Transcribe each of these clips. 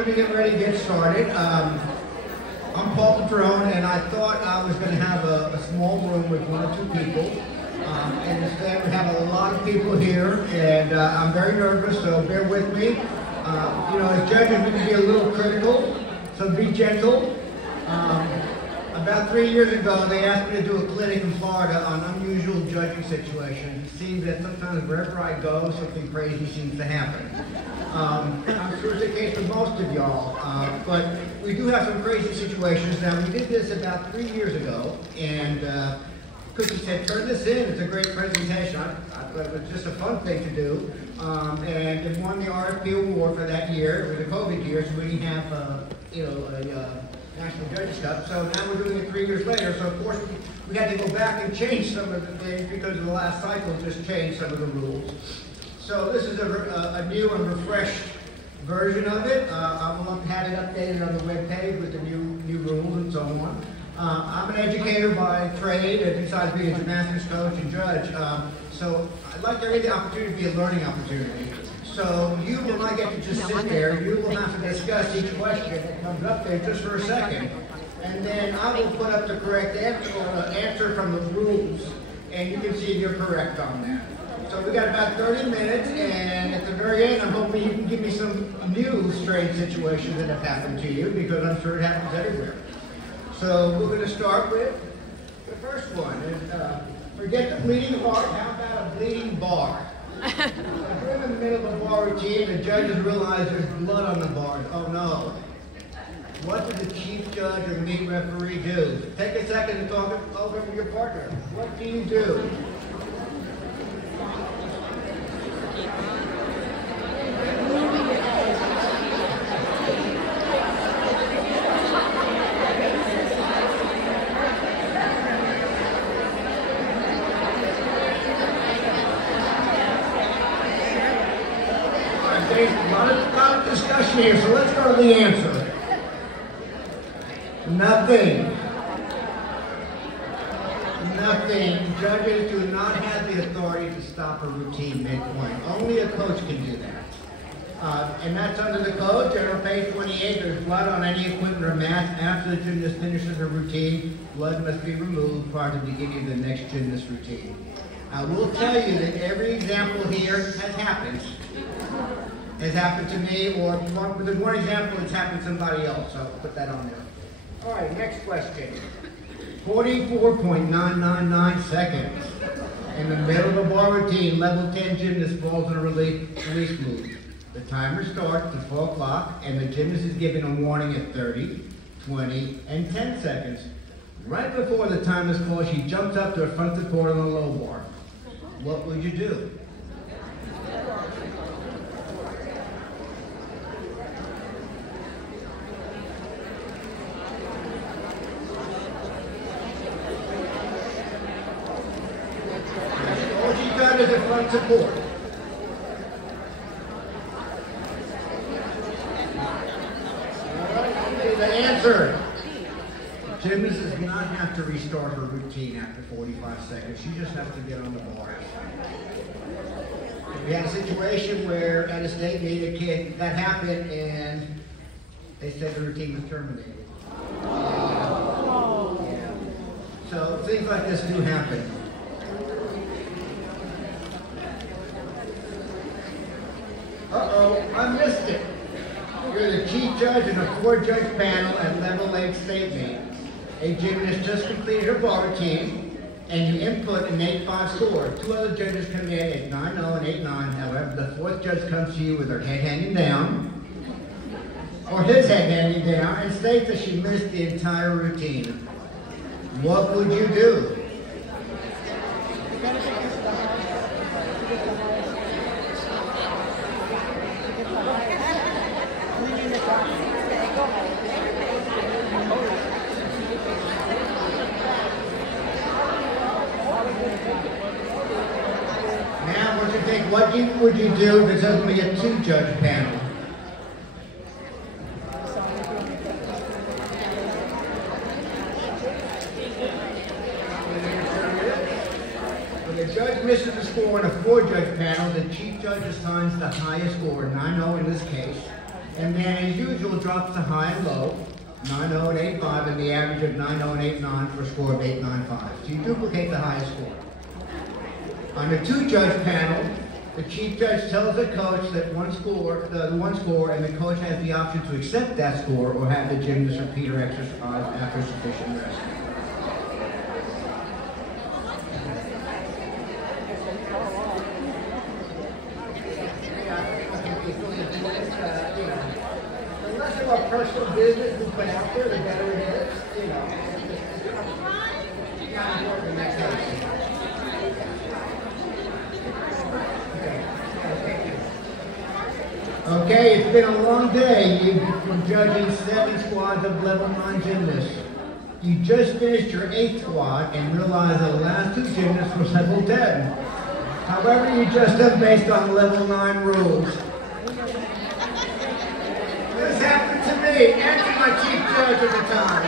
we're going to get ready to get started. I'm Padron, and I thought I was going to have a small room with 1 or 2 people. And instead we have a lot of people here, and I'm very nervous, so bear with me. You know, as judges, we can be a little critical, so be gentle. About 3 years ago, they asked me to do a clinic in Florida on unusual judging situations. It seems that sometimes wherever I go, something crazy seems to happen. I'm sure it's the case with most of y'all, but we do have some crazy situations. Now, we did this about 3 years ago, and Cookie said, turn this in, it's a great presentation. I thought it was just a fun thing to do, and it won the RFP award for that year. It was a COVID year, so we didn't have, you know, a National Judges Cup, so now we're doing it 3 years later, so of course we had to go back and change some of the things because the last cycle just changed some of the rules. So this is a new and refreshed version of it. I will have it updated on the webpage with the new rules and so on. I'm an educator by trade, and besides being a gymnastics coach and judge, so I'd like every opportunity to be a learning opportunity. So you will not get to just sit there. You will have to discuss each question that comes up there just for a second. And then I will put up the correct answer from the rules, and you can see if you're correct on that. So we got about 30 minutes, and at the very end, I'm hoping you can give me some new strange situations that have happened to you, because I'm sure it happens everywhere. So we're going to start with the first one. Is, forget the bleeding heart, how about a bleeding bar? We're in the middle of a bar routine, the judges realize there's blood on the bars. Oh no. What does the chief judge or meet referee do? Take a second to talk over with your partner. What do you do? There's a lot of discussion here, so let's go to the answer. Nothing. Nothing. Judges do not have the authority to stop a routine midpoint. Only a coach can do that. And that's under the code. On page 28, there's blood on any equipment or mat. After the gymnast finishes her routine, blood must be removed prior to the beginning of the next gymnast routine. I will tell you that every example here has happened. Has happened to me, or there's one example that's happened to somebody else, so I'll put that on there. All right, next question. 44.999 seconds. In the middle of a bar routine, level 10 gymnast falls in a release move. The timer starts at 4 o'clock, and the gymnast is given a warning at 30, 20, and 10 seconds. Right before the time is called, she jumps up to her front support on the low bar. What would you do? Is the front support. The answer. Gymnast does not have to restart her routine after 45 seconds. She just has to get on the bars. We had a situation where at a state meet, that happened, and they said the routine was terminated. So things like this do happen. Uh-oh, I missed it. You're the chief judge in a 4-judge panel at level 8 state meet. A gymnast just completed her bar routine, and you input an 8-5 score. 2 other judges come in at 9-0 and 8-9. However, the 4th judge comes to you with her head hanging down, or his head hanging down, and states that she missed the entire routine. What would you do? What would you do if it's only a 2-judge panel? When the judge misses the score in a 4-judge panel, the chief judge assigns the highest score, 9-0 in this case, And then, as usual, drops the high and low, 9-0 and 8-5, and the average of 9-0 and 8-9 for a score of 8-9-5. So you duplicate the highest score. On the two-judge panel, the chief judge tells the coach that one score, and the coach has the option to accept that score or have the gymnast repeat her exercise after sufficient rest. The less of our personal business we put out there, the better it is. You know, it's not important in that case. Okay, it's been a long day. You've been judging 7 squads of level 9 gymnasts. You just finished your 8th squad and realized the last 2 gymnasts were level 10. However, you judged them based on level 9 rules. This happened to me and to my chief judge at the time.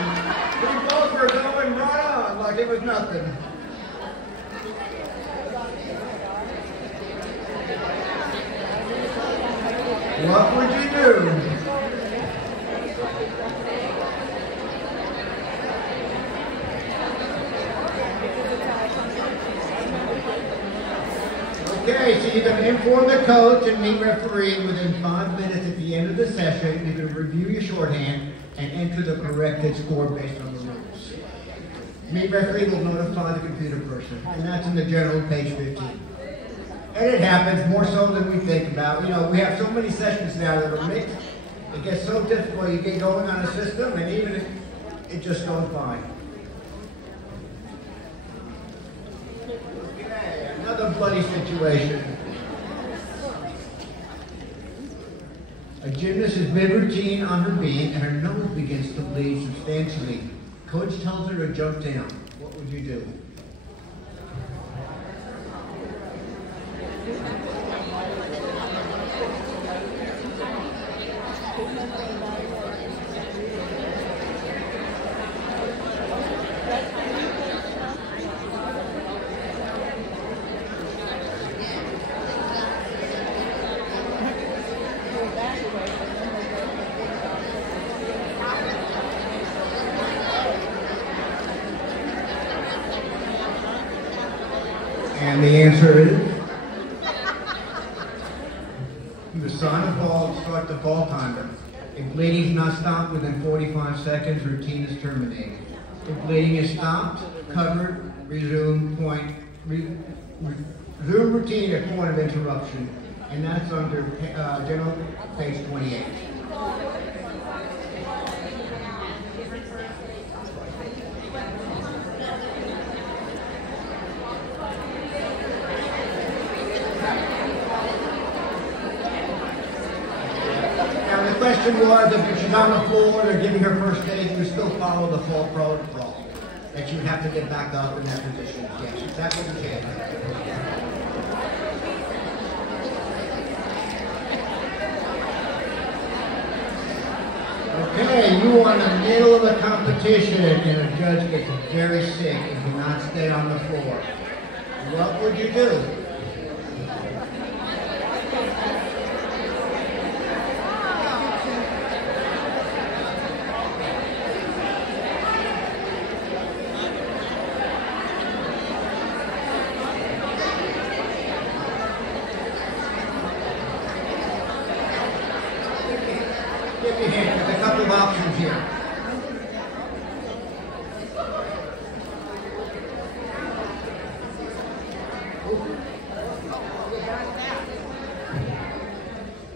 We both were going right on like it was nothing. What would you do? Okay, so you can inform the coach and meet referee within 5 minutes at the end of the session. You can review your shorthand and enter the corrected score based on the rules. Meet referee will notify the computer person, and that's in the general page 15. And it happens more so than we think about. You know, we have so many sessions now that are mixed. It gets so difficult. You get going on a system, and even if it just goes by. Okay, another bloody situation. A gymnast is mid-routine on her beam, and her nose begins to bleed substantially. Coach tells her to jump down. What would you do? And the answer is, you assign a ball to start the ball timer. If bleeding is not stopped within 45 seconds, routine is terminated. If bleeding is stopped, covered, resume routine at point of interruption. And that's under general page 28. The question was, if she's on the floor, they're giving her first aid, you still follow the full protocol. That you would have to get back up in that position. Yes, that wouldn't change. Okay, you are in the middle of a competition and a judge gets very sick and cannot stay on the floor. What would you do? Give me a hand. There's a couple of options here.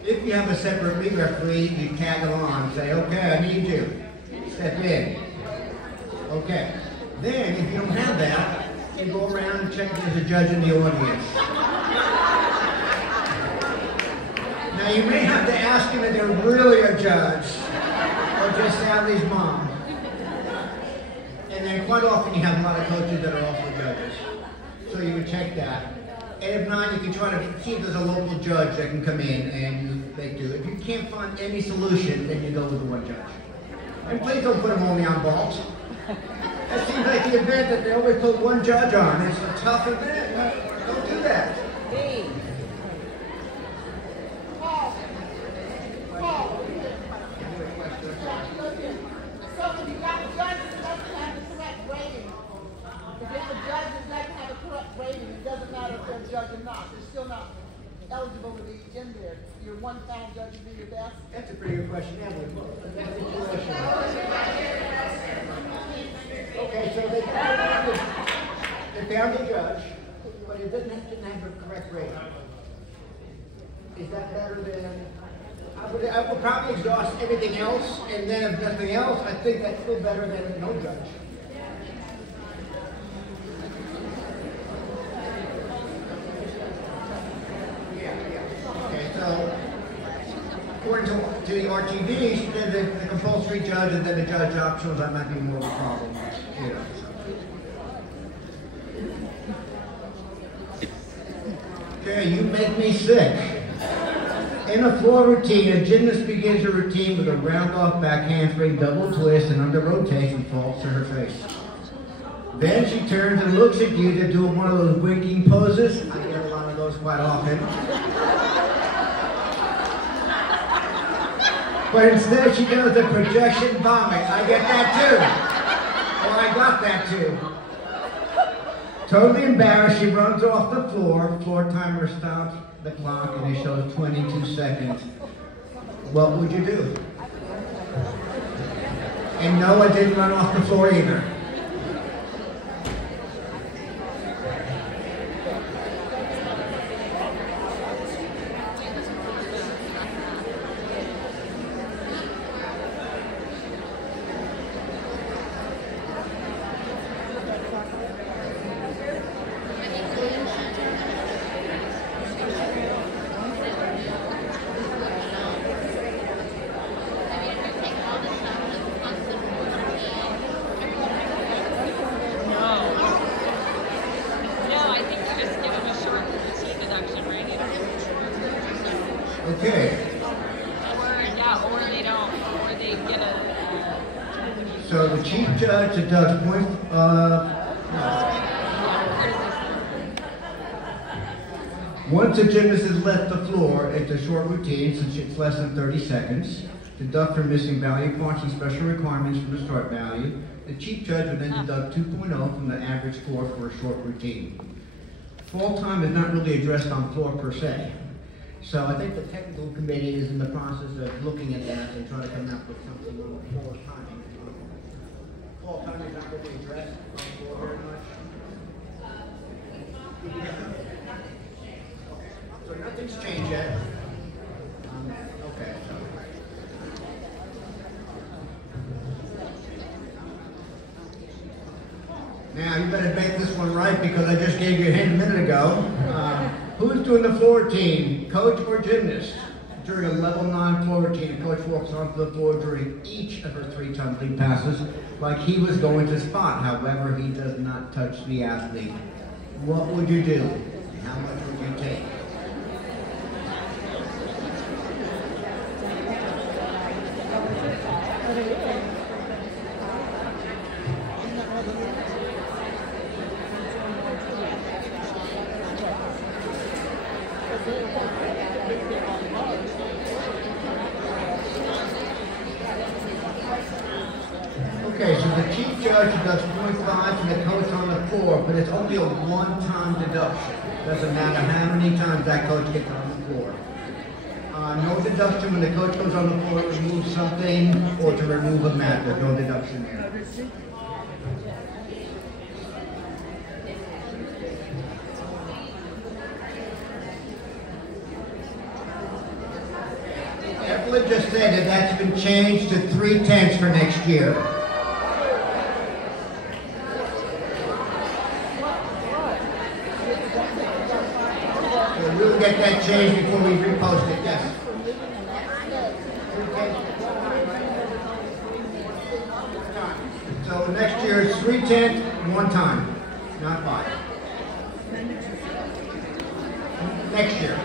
If you have a separate lead referee, you tag along. Say, okay, I need you. Step in. Okay. Then, if you don't have that, you go around and check if there's a judge in the audience. Now, you may have to ask him if they're really a judge, or just Sally's mom. And then quite often you have a lot of coaches that are also judges. So you would check that. And if not, you can try to see if there's a local judge that can come in and they do. If you can't find any solution, then you go with the one judge. And please don't put them only on balls. That seems like the event that they always put one judge on. It's a tough event. Don't do that. one panel judge would be your best? That's a pretty good question, Emily. Okay, so they found the judge, but it didn't have the correct rating. Is that better than? I would probably exhaust everything else, and then if nothing else, I think that's still better than no judge. Okay, so according to the RTD, then the compulsory judge and then the judge optional, that might be more of a problem. You know. Okay, you make me sick. In a floor routine, a gymnast begins her routine with a round-off back handspring, double twist, and under rotation falls to her face. Then she turns and looks at you to do one of those winking poses. I get a lot of those quite often. But instead she does the projection vomit. I get that too. Or I got that too. Totally embarrassed, she runs off the floor. Floor timer stops the clock and it shows 22 seconds. What would you do? And no, I didn't run off the floor either. Okay. Or they don't, or they get a... So the chief judge deducts points, once the gymnast has left the floor, it's a short routine since it's less than 30 seconds. Deduct for missing value points and special requirements from the start value. The chief judge will then deduct 2.0 from the average score for a short routine. Fall time is not really addressed on floor per se. So I think the technical committee is in the process of looking at that and trying to come up with something on fall time. Fall time is not really addressed on the floor very much. So nothing's changed yet. Okay. Now you better make this one right because I just gave you a hint a minute ago. Who's doing the floor routine, coach or gymnast? During a level 9 floor routine, the coach walks onto the floor during each of her 3 tumbling passes like he was going to spot. However, he does not touch the athlete. What would you do? How much would you take? Okay, so the chief judge does 0.5 from the coach on the floor, but it's only a one-time deduction. Doesn't matter how many times that coach gets on the floor. No deduction when the coach goes on the floor to remove something or to remove a mat. There's no deduction there. Evelyn just said that that's been changed to 3/10 for next year. So we'll get that changed before we repost it, yes. So next year is 3/10, one time, not 5. Next year.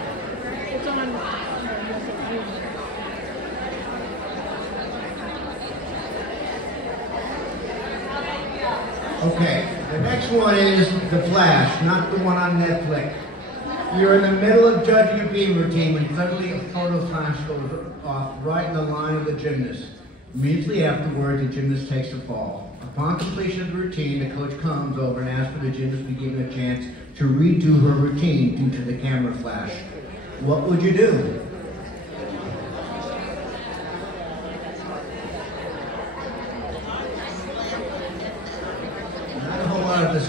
Okay, the next one is The Flash, not the one on Netflix. You're in the middle of judging a beam routine when suddenly a photo flash goes off right in the line of the gymnast. Immediately afterward, the gymnast takes a fall. Upon completion of the routine, the coach comes over and asks for the gymnast to be given a chance to redo her routine due to the camera flash. What would you do?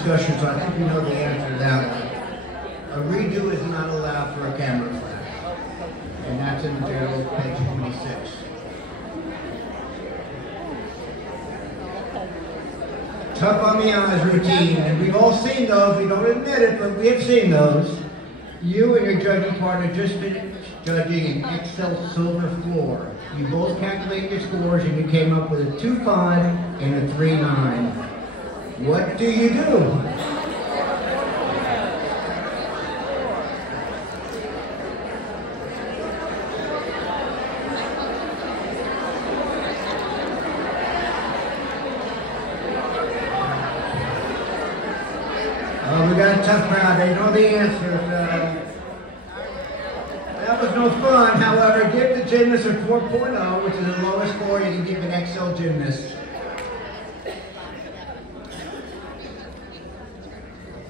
discussion, so I think we know the answer to that one. A redo is not allowed for a camera flash. And that's in the bill, page 26. Tough on the eyes routine, and we've all seen those. We don't admit it, but we have seen those. You and your judging partner just finished judging an Excel silver floor. You both calculated your scores and you came up with a 2.5 and a 3.9. What do you do? We got a tough crowd. They know the answers. That was no fun. However, give the gymnast a 4.0, which is the lowest score you can give an Excel gymnast.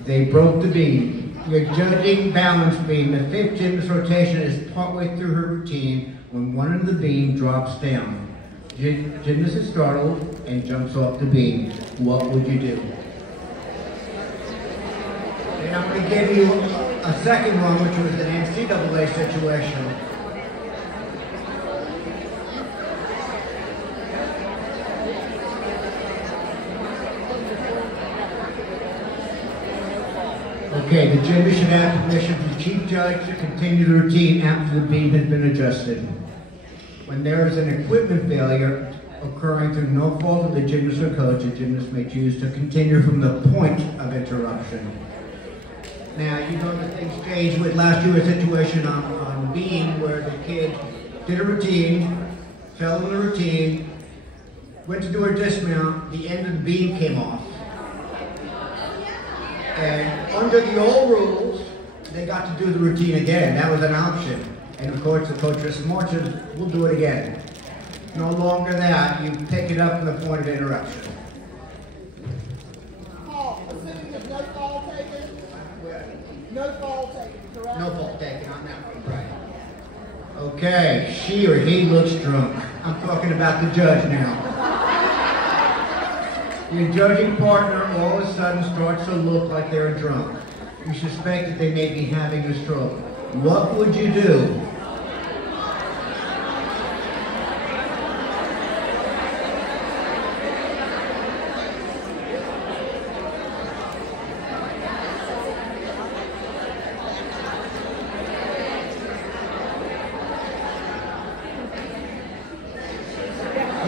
They broke the beam. You're judging balance beam. The fifth gymnast rotation is partway through her routine when one end of the beam drops down. Gymnast is startled and jumps off the beam. What would you do? And I'm going to give you a second one, which was an NCAA situation. Okay, the gymnast should have permission from the chief judge to continue the routine after the beam has been adjusted. When there is an equipment failure occurring through no fault of the gymnast or coach, the gymnast may choose to continue from the point of interruption. Now, you know that things changed with last year's situation on beam, where the kid did a routine, fell in the routine, went to do her dismount, the end of the beam came off. And under the old rules, they got to do the routine again. That was an option. And of course, the coach said, we'll do it again. No longer that, you pick it up from the point of interruption. Assuming there's no fall taken? No fall taken, correct? No fall taken on that one, right. Okay, she or he looks drunk. I'm talking about the judge now. Your judging partner all of a sudden starts to look like they're drunk. You suspect that they may be having a stroke. What would you do?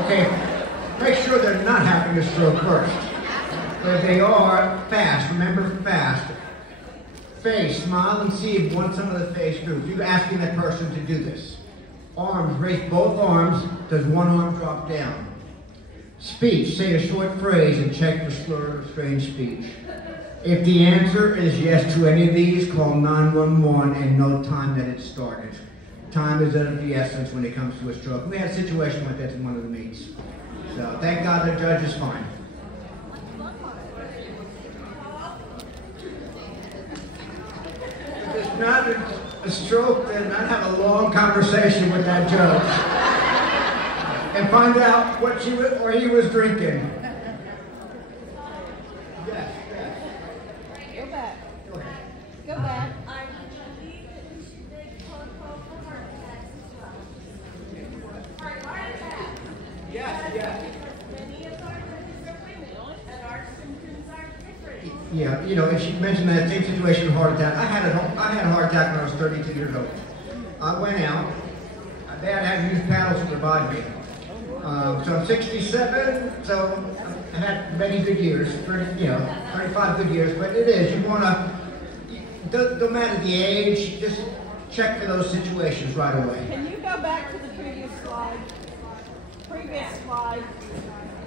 Okay, make sure they're not having a stroke first. If they are, fast. Remember, fast. Face, smile and see if one side of the face moves. You're asking that person to do this. Arms, raise both arms. Does one arm drop down? Speech, say a short phrase and check for slurred or strange speech. If the answer is yes to any of these, call 911 and note time that it started. Time is of the essence when it comes to a stroke. We had a situation like that in one of the meets. So thank God the judge is fine. If it's not a stroke, then I'd have a long conversation with that judge and find out what she or he was drinking. Yes, yes. Go back. Go ahead. Go back. Yes, yes. Many of our judges are women, and our symptoms are different. Yeah, you know, and she mentioned that same situation, heart attack. I had a heart attack when I was 32 years old. I went out. My dad had to use paddles to revive me. So I'm 67, so I've had many good years, 35 good years, but it is, you want to, don't matter the age, just check for those situations right away. Can you go back to the previous slide? Previous slide.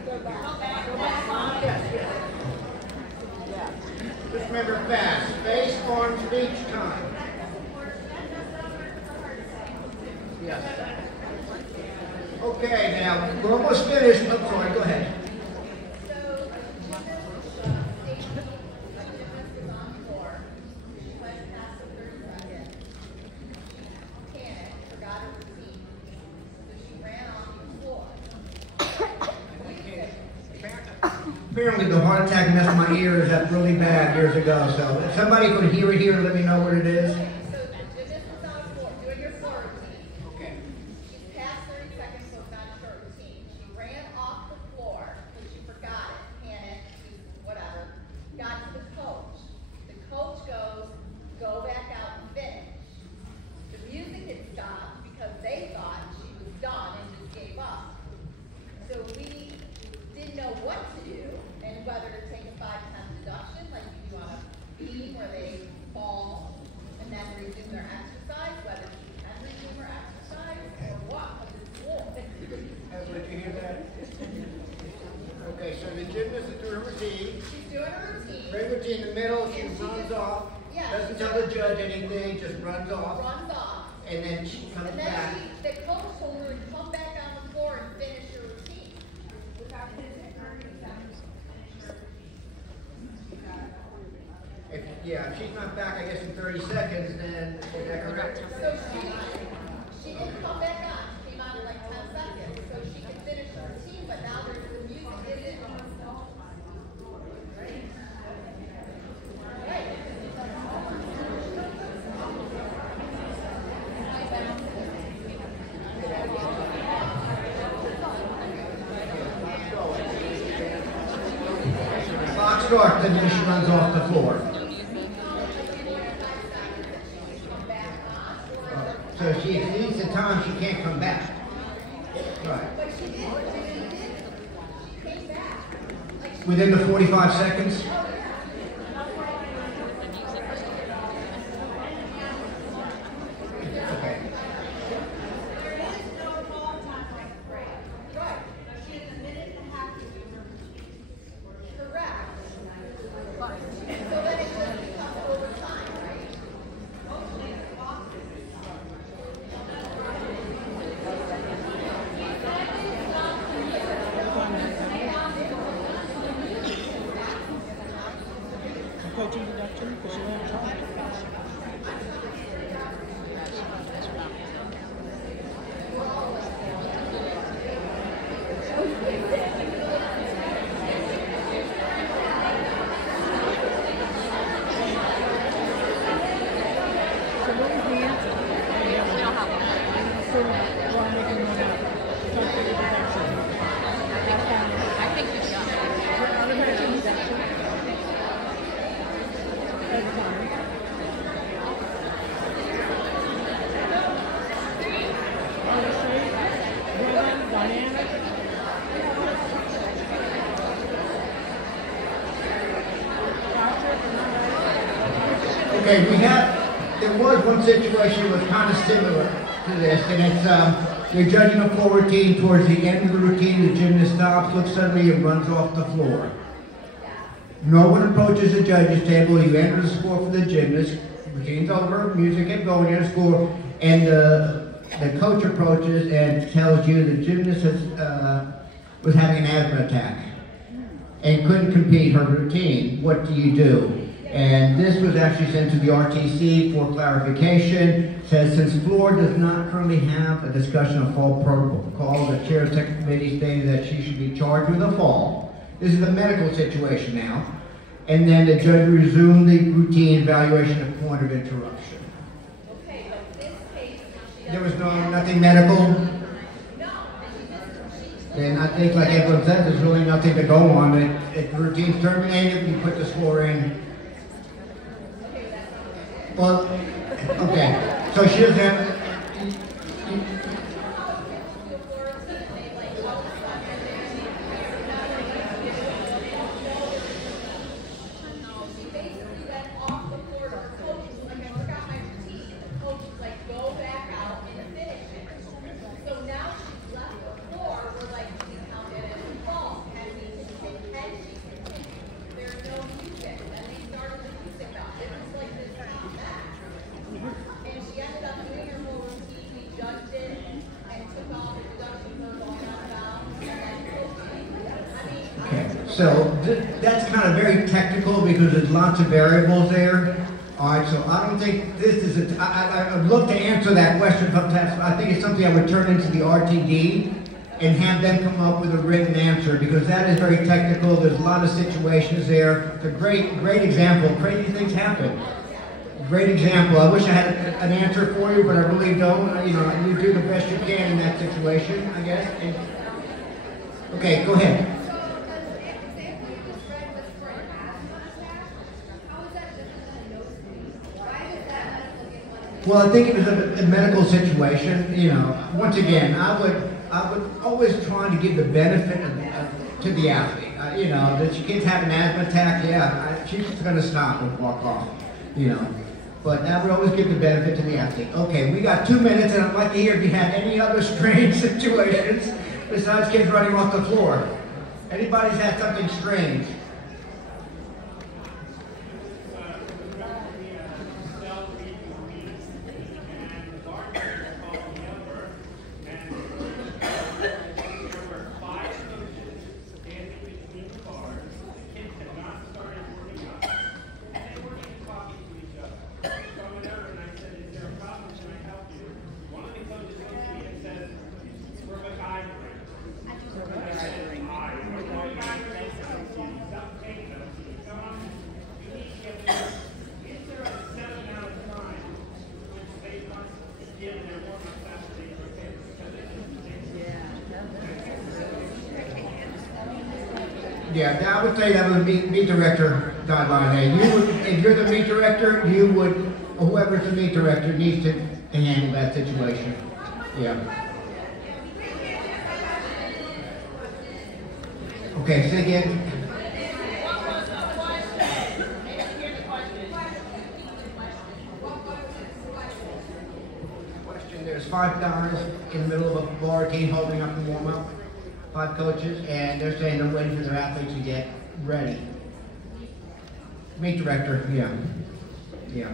Go back. Go back. Yes, yes. Yeah. Just remember fast, face, arm, speech, time. Yes. Okay, now, we're almost finished. I'm sorry, go ahead. Apparently the heart attack messed my ears up really bad years ago, so if somebody could hear it here, let me know what it is. So the gymnast is on the floor, doing your floor routine. Okay. She's past 30 seconds, so it's not her routine. She ran off the floor because she forgot it, panicked, whatever. Got to the coach. The coach goes, go back out and finish. The music had stopped because they thought she was done and just gave up. So we didn't know what to do and whether to take a 5-10 deduction like you do on a beam where they fall and then resume their exercise, whether she can resume her exercise or what, because it's war. Did you hear that? Okay, so the gymnast is doing her routine. She's doing her routine. Right routine in the middle, she runs off. Yeah. Doesn't tell the judge anything, just runs off. Runs off. And then she comes And back. then the coach told her to come back on the floor and finish her routine. If she's not back, I guess, in 30 seconds, then is that correct? So she didn't come back on. She came on in like 10 seconds. So she could finish her routine, but now there's the music isn't on. Right. Clock starts, and then she runs off the floor. So if she exceeds the time, she can't come back. Right. But she did. She came back. Like Within the 45 seconds? Okay. right. Correct. So then it just becomes overtime, right? Coaching deduction because she won't talk. So what was the answer? We don't have one. So why am I making one up? Coaching deduction. I think we've done it. Automatic deduction. Every time. Artistry, rhythm, dynamic. Okay, there was one situation that was kind of similar to this, and it's, you're judging a floor routine. Towards the end of the routine, the gymnast stops, looks suddenly, and runs off the floor. No one approaches the judge's table. You enter the score for the gymnast. Routine's over, music get going, you enter the score, and the coach approaches and tells you the gymnast was having an asthma attack and couldn't complete her routine. What do you do? And this was actually sent to the RTC for clarification. Says since floor does not currently have a discussion of fall protocol, the chair of the tech committee stated that she should be charged with a fall. This is a medical situation now. And then the judge resumed the routine evaluation of point of interruption. Okay, but this case, she There was nothing medical. no, Then I think, like everyone said, there's really nothing to go on. If the routine's terminated, you put the score in. Well, okay. So she doesn't have. So that's kind of very technical because there's lots of variables there. All right, so I don't think this is I'd love to answer that question, but I think it's something I would turn into the RTD and have them come up with a written answer, because that is very technical. There's a lot of situations there. It's a great example. Crazy things happen. Great example. I wish I had an answer for you, but I really don't. You know, you do the best you can in that situation, I guess. Okay, go ahead. Well, I think it was a medical situation. You know, once again, I would always try to give the benefit to the athlete. You know, that your kid's having an asthma attack, yeah, she's just going to stop and walk off. You know, but I would always give the benefit to the athlete. Okay, we got 2 minutes, and I'd like to hear if you had any other strange situations besides kids running off the floor. Anybody's had something strange? Yeah, I would say that was a meet director guideline. Hey, you would, if you're the meet director, you would, whoever's the meet director needs to handle that situation. Yeah. Okay, say again. What was the question? I didn't hear the question. Question, there's 5 guys in the middle of a bar team holding up the warm-up. 5 coaches, and they're saying they're waiting for their athletes to get ready. Meet director, yeah. Yeah.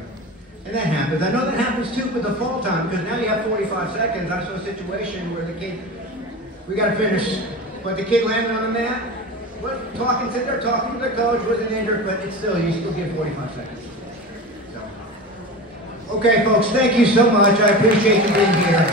And that happens. I know that happens too with the fall time, because now you have 45 seconds. I saw a situation where the kid, we got to finish, but the kid landed on the mat, sitting there talking to the coach, wasn't injured, but it's still, you still get 45 seconds. So. Okay, folks, thank you so much. I appreciate you being here.